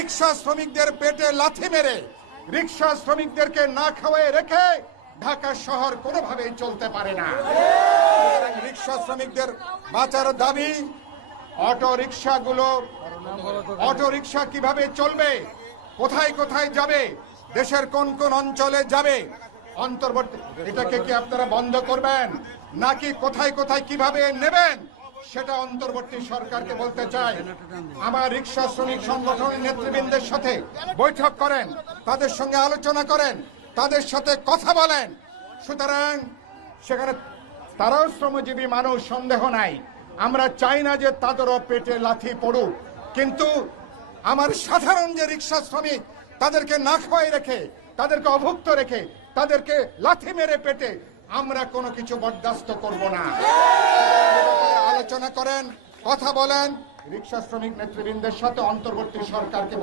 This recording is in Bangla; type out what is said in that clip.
রিক্সা শ্রমিকদের পেটে লাথি মেরে রিক্সা শ্রমিকদেরকে না খাওয়ায় রেখে ঢাকা শহর কোনোভাবেই চলতে পারে না। রিক্সা শ্রমিকদের বাঁচার দাবি। অটো রিক্সা কিভাবে চলবে, কোথায় কোথায় যাবে, দেশের কোন কোন অঞ্চলে যাবে, অন্তর্বর্তী এটাকে কি আপনারা বন্ধ করবেন নাকি কোথায় কোথায় কিভাবে নেবেন সেটা অন্তর্বর্তী সরকারকে বলতে চাই। আমার রিক্সা শ্রমিক সংগঠনের নেতৃবৃন্দের সাথে বৈঠক করেন, তাদের সঙ্গে আলোচনা করেন, তাদের সাথে কথা বলেন। সুতরাং সেখানে তারাও শ্রমজীবী মানুষ, সন্দেহ নাই। আমরা চাই না যে তাদেরও পেটে লাথি পড়ুক, কিন্তু আমার সাধারণ যে রিক্সা শ্রমিক তাদেরকে না খাওয়াই রেখে, তাদেরকে অভুক্ত রেখে, তাদেরকে লাথি মেরে পেটে আমরা কোনো কিছু বরদাস্ত করব না। আলোচনা করেন, কথা বলেন রিক্সা শ্রমিক নেতৃবৃন্দের সাথে, অন্তর্বর্তী সরকারকে